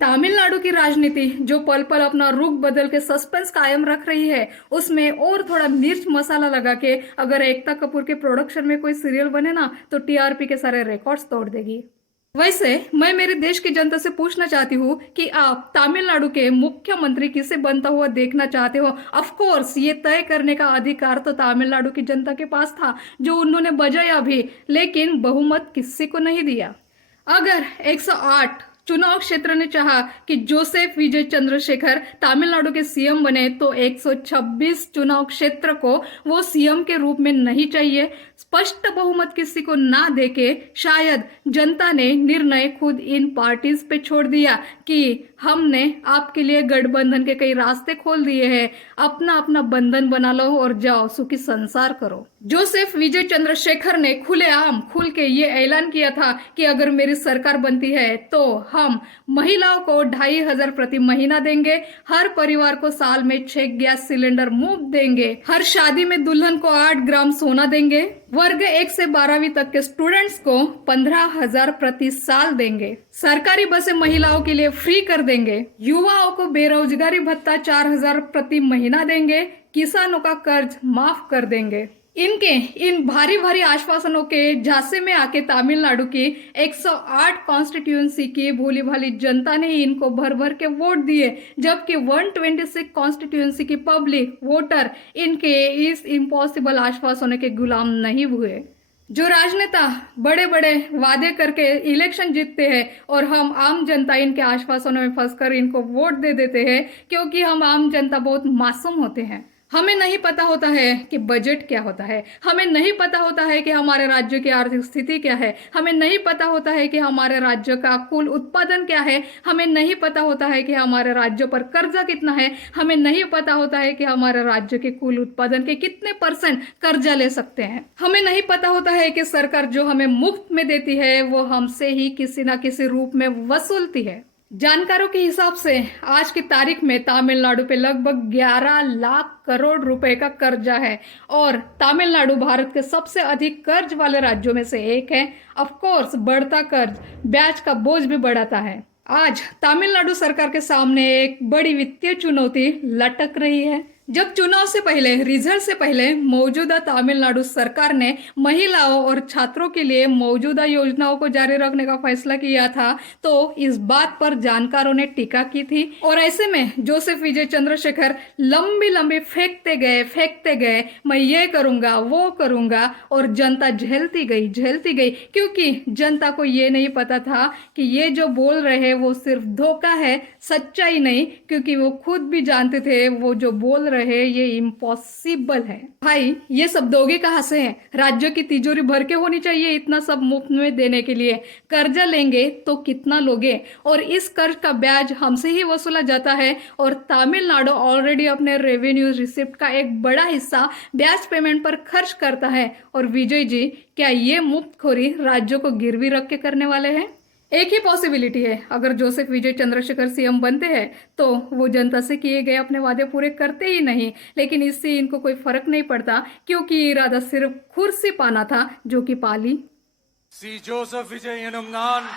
तमिलनाडु की राजनीति जो पल पल अपना रुख बदल के सस्पेंस कायम रख रही है, उसमें और थोड़ा मिर्च मसाला लगा के अगर एकता कपूर के प्रोडक्शन में कोई सीरियल बने ना, तो टीआरपी के सारे रिकॉर्ड्स तोड़ देगी। वैसे मैं मेरे देश की जनता से पूछना चाहती हूँ कि आप तमिलनाडु के मुख्यमंत्री किसे बनता हुआ देखना चाहते हो। ऑफ कोर्स ये तय करने का अधिकार तो तमिलनाडु की जनता के पास था, जो उन्होंने बजाया भी, लेकिन बहुमत किसी को नहीं दिया। अगर 108 चुनाव क्षेत्र ने चाहा कि जोसेफ विजय चंद्रशेखर तमिलनाडु के सीएम बने, तो 126 चुनाव क्षेत्र को वो सीएम के रूप में नहीं चाहिए। स्पष्ट बहुमत किसी को ना देके शायद जनता ने निर्णय खुद इन पार्टीज पे छोड़ दिया कि हमने आपके लिए गठबंधन के कई रास्ते खोल दिए हैं, अपना अपना बंधन बना लो और जाओ सुखी संसार करो। जोसेफ विजय चंद्रशेखर ने खुलेआम खुल के ये ऐलान किया था कि अगर मेरी सरकार बनती है तो हम महिलाओं को 2500 प्रति महीना देंगे, हर परिवार को साल में 6 गैस सिलेंडर मुफ्त देंगे, हर शादी में दुल्हन को 8 ग्राम सोना देंगे, वर्ग 1 से 12वीं तक के स्टूडेंट्स को 15,000 प्रति साल देंगे, सरकारी बसें महिलाओं के लिए फ्री कर देंगे, युवाओं को बेरोजगारी भत्ता 4,000 प्रति महीना देंगे, किसानों का कर्ज माफ कर देंगे। इनके इन भारी भारी आश्वासनों के झांसे में आके तमिलनाडु की 108 कॉन्स्टिट्यूएंसी की भोली भाली जनता ने इनको भर भर के वोट दिए, जबकि 126 कॉन्स्टिट्यूएंसी की पब्लिक वोटर इनके इस इम्पॉसिबल आश्वासनों के गुलाम नहीं हुए। जो राजनेता बड़े बड़े वादे करके इलेक्शन जीतते हैं और हम आम जनता इनके आश्वासनों में फंसकर इनको वोट दे देते हैं, क्योंकि हम आम जनता बहुत मासूम होते हैं। हमें नहीं पता होता है कि बजट क्या होता है, हमें नहीं पता होता है कि हमारे राज्य की आर्थिक स्थिति क्या है, हमें नहीं पता होता है कि हमारे राज्य का कुल उत्पादन क्या है, हमें नहीं पता होता है कि हमारे राज्य पर कर्जा कितना है, हमें नहीं पता होता है कि हमारे राज्य के कुल उत्पादन के कितने % कर्जा ले सकते हैं, हमें नहीं पता होता है कि सरकार जो हमें मुफ्त में देती है वो हमसे ही किसी ना किसी रूप में वसूलती है। जानकारों के हिसाब से आज की तारीख में तमिलनाडु पे लगभग 11 लाख करोड़ रुपए का कर्जा है और तमिलनाडु भारत के सबसे अधिक कर्ज वाले राज्यों में से एक है। ऑफ कोर्स बढ़ता कर्ज ब्याज का बोझ भी बढ़ाता है। आज तमिलनाडु सरकार के सामने एक बड़ी वित्तीय चुनौती लटक रही है। जब चुनाव से पहले, रिजल्ट से पहले मौजूदा तमिलनाडु सरकार ने महिलाओं और छात्रों के लिए मौजूदा योजनाओं को जारी रखने का फैसला किया था, तो इस बात पर जानकारों ने टीका की थी और ऐसे में जोसेफ विजय चंद्रशेखर लंबी लंबी फेंकते गए, मैं ये करूंगा वो करूंगा, और जनता झेलती गई, क्योंकि जनता को ये नहीं पता था कि ये जो बोल रहे हैं वो सिर्फ धोखा है, सच्चाई नहीं, क्योंकि वो खुद भी जानते थे वो जो बोल रहे ये इम्पॉसिबल है। भाई ये सब दोगे कहाँ से हैं? राज्यों की तिजोरी भर के होनी चाहिए इतना सब मुफ्त में देने के लिए। कर्जा लेंगे तो कितना लोगे, और इस कर्ज का ब्याज हमसे ही वसूला जाता है और तमिलनाडु ऑलरेडी अपने रेवेन्यू रिसिप्ट का एक बड़ा हिस्सा ब्याज पेमेंट पर खर्च करता है। और विजय जी, क्या ये मुफ्तखोरी राज्यों को गिरवी रख के करने वाले हैं? एक ही पॉसिबिलिटी है, अगर जोसेफ विजय चंद्रशेखर सीएम बनते हैं तो वो जनता से किए गए अपने वादे पूरे करते ही नहीं, लेकिन इससे इनको कोई फर्क नहीं पड़ता, क्योंकि इरादा सिर्फ कुर्सी पाना था, जो कि पाली। सी जोसेफ विजय एनुम नान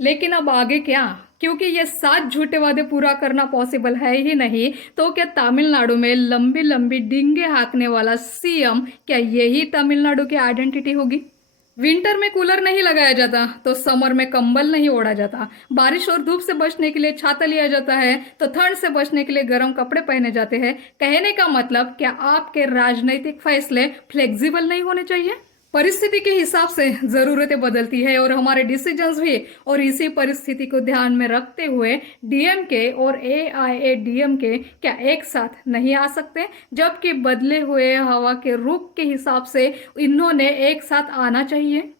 लेकिन अब आगे क्या? क्योंकि ये 7 झूठे वादे पूरा करना पॉसिबल है ही नहीं, तो क्या तमिलनाडु में लंबी लंबी डिंगे हाँकने वाला सीएम, क्या यही तमिलनाडु की आइडेंटिटी होगी? विंटर में कूलर नहीं लगाया जाता तो समर में कंबल नहीं ओढ़ा जाता, बारिश और धूप से बचने के लिए छाता लिया जाता है तो ठंड से बचने के लिए गर्म कपड़े पहने जाते हैं। कहने का मतलब, क्या आपके राजनीतिक फैसले फ्लेक्सिबल नहीं होने चाहिए? परिस्थिति के हिसाब से जरूरतें बदलती है और हमारे डिसीजंस भी, और इसी परिस्थिति को ध्यान में रखते हुए डीएमके और एआईएडीएमके क्या एक साथ नहीं आ सकते? जबकि बदले हुए हवा के रुख के हिसाब से इन्होंने एक साथ आना चाहिए।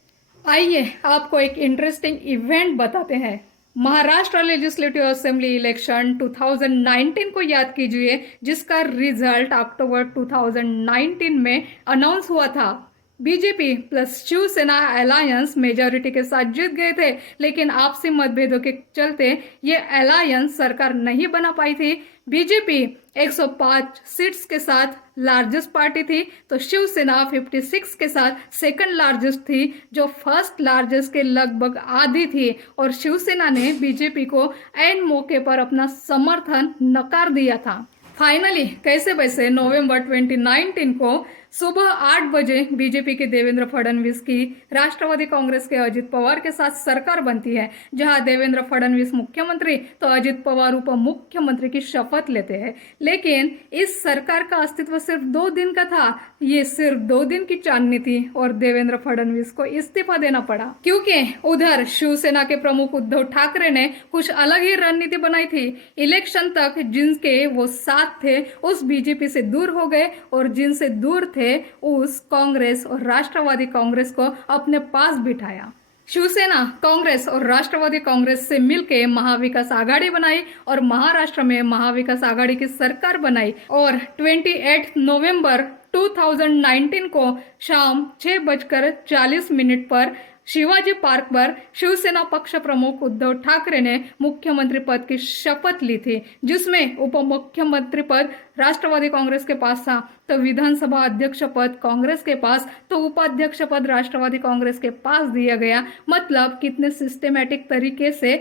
आइए आपको एक इंटरेस्टिंग इवेंट बताते हैं। महाराष्ट्र लेजिस्लेटिव असेंबली इलेक्शन 2019 को याद कीजिए, जिसका रिजल्ट अक्टूबर 2019 में अनाउंस हुआ था। BJP plus Shiv Sena alliance majority के साथ जीत गए थे, लेकिन आपसी मतभेदों के चलते ये अलायंस सरकार नहीं बना पाई थी। बीजेपी 105 सीट्स के साथ लार्जेस्ट पार्टी थी, तो शिवसेना 56 के साथ सेकंड लार्जेस्ट थी, जो फर्स्ट लार्जेस्ट के लगभग आधी थी। और शिवसेना ने बीजेपी को ऐन मौके पर अपना समर्थन नकार दिया था। फाइनली कैसे वैसे नवंबर 2019 को सुबह 8 बजे बीजेपी के देवेंद्र फडणवीस की राष्ट्रवादी कांग्रेस के अजित पवार के साथ सरकार बनती है, जहां देवेंद्र फडणवीस मुख्यमंत्री तो अजित पवार उप मुख्यमंत्री की शपथ लेते हैं। लेकिन इस सरकार का अस्तित्व सिर्फ 2 दिन का था। ये सिर्फ 2 दिन की चांदनी थी और देवेंद्र फडणवीस को इस्तीफा देना पड़ा, क्योंकि उधर शिवसेना के प्रमुख उद्धव ठाकरे ने कुछ अलग ही रणनीति बनाई थी। इलेक्शन तक जिनके वो साथ थे उस बीजेपी से दूर हो गए और जिनसे दूर थे उस कांग्रेस और राष्ट्रवादी कांग्रेस को अपने पास बिठाया। शिवसेना, कांग्रेस और राष्ट्रवादी कांग्रेस से मिलकर महाविकास आघाड़ी बनाई और महाराष्ट्र में महाविकास आघाड़ी की सरकार बनाई। और 28 नवंबर 2019 को शाम 6:40 पर शिवाजी पार्क पर शिवसेना पक्ष प्रमुख उद्धव ठाकरे ने मुख्यमंत्री पद की शपथ ली थी, जिसमें उप मुख्यमंत्री पद राष्ट्रवादी कांग्रेस के पास था, तो विधानसभा अध्यक्ष पद कांग्रेस के पास, तो उपाध्यक्ष पद राष्ट्रवादी कांग्रेस के पास दिया गया। मतलब कितने सिस्टेमैटिक तरीके से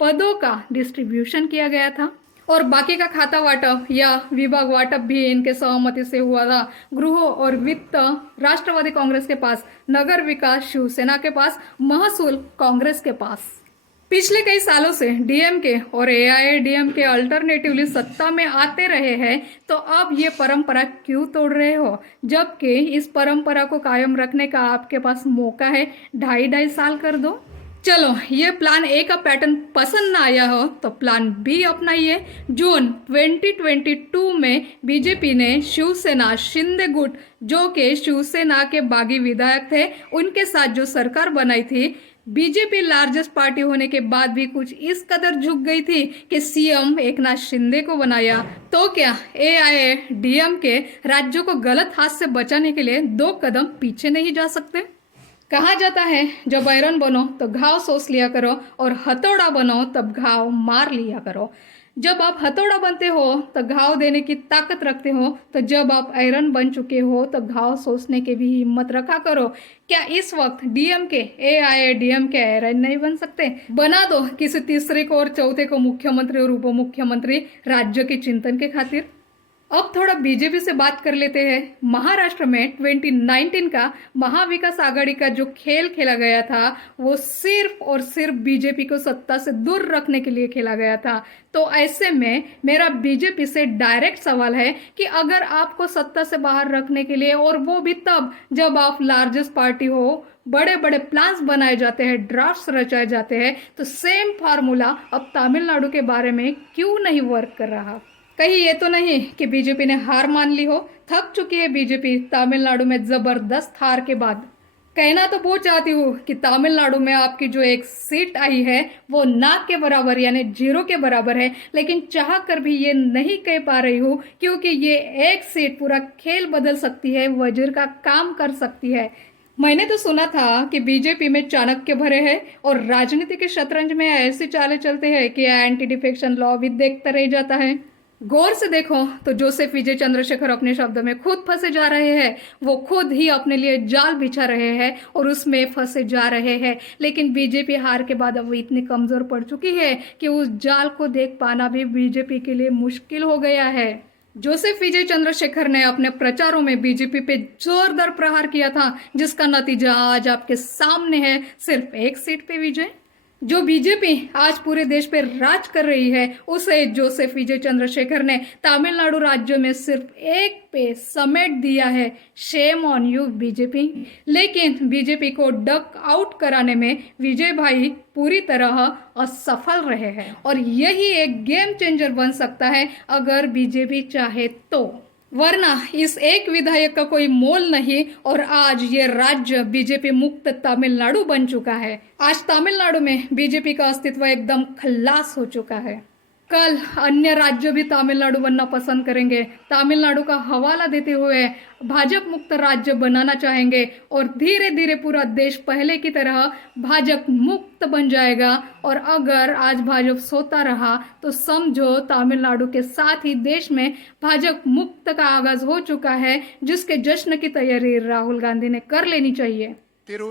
पदों का डिस्ट्रीब्यूशन किया गया था। और बाकी का खाता वाटप या विभाग वाटप भी इनके सहमति से हुआ था। गृह और वित्त राष्ट्रवादी कांग्रेस के पास, नगर विकास शिवसेना के पास, महसूल कांग्रेस के पास। पिछले कई सालों से डीएमके और एआईएडीएमके अल्टरनेटिवली सत्ता में आते रहे हैं, तो अब ये परंपरा क्यों तोड़ रहे हो, जबकि इस परंपरा को कायम रखने का आपके पास मौका है। 2.5 साल कर दो। चलो, ये प्लान ए का पैटर्न पसंद ना आया हो तो प्लान बी अपनाइए। जून 2022 में बीजेपी ने शिवसेना शिंदे गुट, जो कि शिवसेना के बागी विधायक थे, उनके साथ जो सरकार बनाई थी, बीजेपी लार्जेस्ट पार्टी होने के बाद भी कुछ इस कदर झुक गई थी कि सीएम एकनाथ शिंदे को बनाया। तो क्या एआईएडीएमके राज्यों को गलत हाथ से बचाने के लिए 2 कदम पीछे नहीं जा सकते? कहा जाता है, जब आयरन बनो तो घाव सोच लिया करो और हथौड़ा बनो तब घाव मार लिया करो। जब आप हथौड़ा बनते हो तो घाव देने की ताकत रखते हो, तो जब आप आयरन बन चुके हो तो घाव सोचने की भी हिम्मत रखा करो। क्या इस वक्त डीएमके एआईएडीएमके आयरन नहीं बन सकते? बना दो किसी तीसरे को और चौथे को मुख्यमंत्री और उप मुख्यमंत्री राज्य के चिंतन के खातिर। अब थोड़ा बीजेपी से बात कर लेते हैं। महाराष्ट्र में 2019 का महाविकास आघाड़ी का जो खेल खेला गया था, वो सिर्फ और सिर्फ बीजेपी को सत्ता से दूर रखने के लिए खेला गया था। तो ऐसे में मेरा बीजेपी से डायरेक्ट सवाल है कि अगर आपको सत्ता से बाहर रखने के लिए, और वो भी तब जब आप लार्जेस्ट पार्टी हो, बड़े बड़े प्लान्स बनाए जाते हैं, ड्राफ्ट्स रचाए जाते हैं, तो सेम फार्मूला अब तमिलनाडु के बारे में क्यों नहीं वर्क कर रहा? कहीं ये तो नहीं कि बीजेपी ने हार मान ली हो? थक चुकी है बीजेपी तमिलनाडु में जबरदस्त हार के बाद। कहना तो वो चाहती हूँ कि तमिलनाडु में आपकी जो 1 सीट आई है वो नाक के बराबर यानी 0 के बराबर है, लेकिन चाह कर भी ये नहीं कह पा रही हूँ, क्योंकि ये 1 सीट पूरा खेल बदल सकती है, वजीर का काम कर सकती है। मैंने तो सुना था कि बीजेपी में चाणक्य भरे हैं और राजनीति के शतरंज में ऐसे चाले चलते हैं कि एंटी डिफेक्शन लॉ भी देखता रह जाता है। गौर से देखो तो जोसेफ विजय चंद्रशेखर अपने शब्दों में खुद फंसे जा रहे हैं। वो खुद ही अपने लिए जाल बिछा रहे हैं और उसमें फंसे जा रहे हैं। लेकिन बीजेपी हार के बाद अब वो इतनी कमजोर पड़ चुकी है कि उस जाल को देख पाना भी बीजेपी के लिए मुश्किल हो गया है। जोसेफ विजय चंद्रशेखर ने अपने प्रचारों में बीजेपी पे जोरदार प्रहार किया था, जिसका नतीजा आज आपके सामने है, सिर्फ 1 सीट पे विजय। जो बीजेपी आज पूरे देश पे राज कर रही है, उसे जोसेफ विजय चंद्रशेखर ने तमिलनाडु राज्य में सिर्फ 1 पे समेट दिया है। Shame on you BJP. लेकिन बीजेपी को डक आउट कराने में विजय भाई पूरी तरह असफल रहे हैं, और यही एक गेम चेंजर बन सकता है अगर बीजेपी चाहे तो, वरना इस 1 विधायक का कोई मोल नहीं और आज ये राज्य बीजेपी मुक्त तमिलनाडु बन चुका है। आज तमिलनाडु में बीजेपी का अस्तित्व एकदम खल्लास हो चुका है। कल अन्य राज्य भी तमिलनाडु बनना पसंद करेंगे। तमिलनाडु का हवाला देते हुए भाजपा मुक्त राज्य बनाना चाहेंगे और धीरे धीरे पूरा देश पहले की तरह भाजपा मुक्त बन जाएगा। और अगर आज भाजपा सोता रहा तो समझो तमिलनाडु के साथ ही देश में भाजपा मुक्त का आगाज हो चुका है, जिसके जश्न की तैयारी राहुल गांधी ने कर लेनी चाहिए। திரு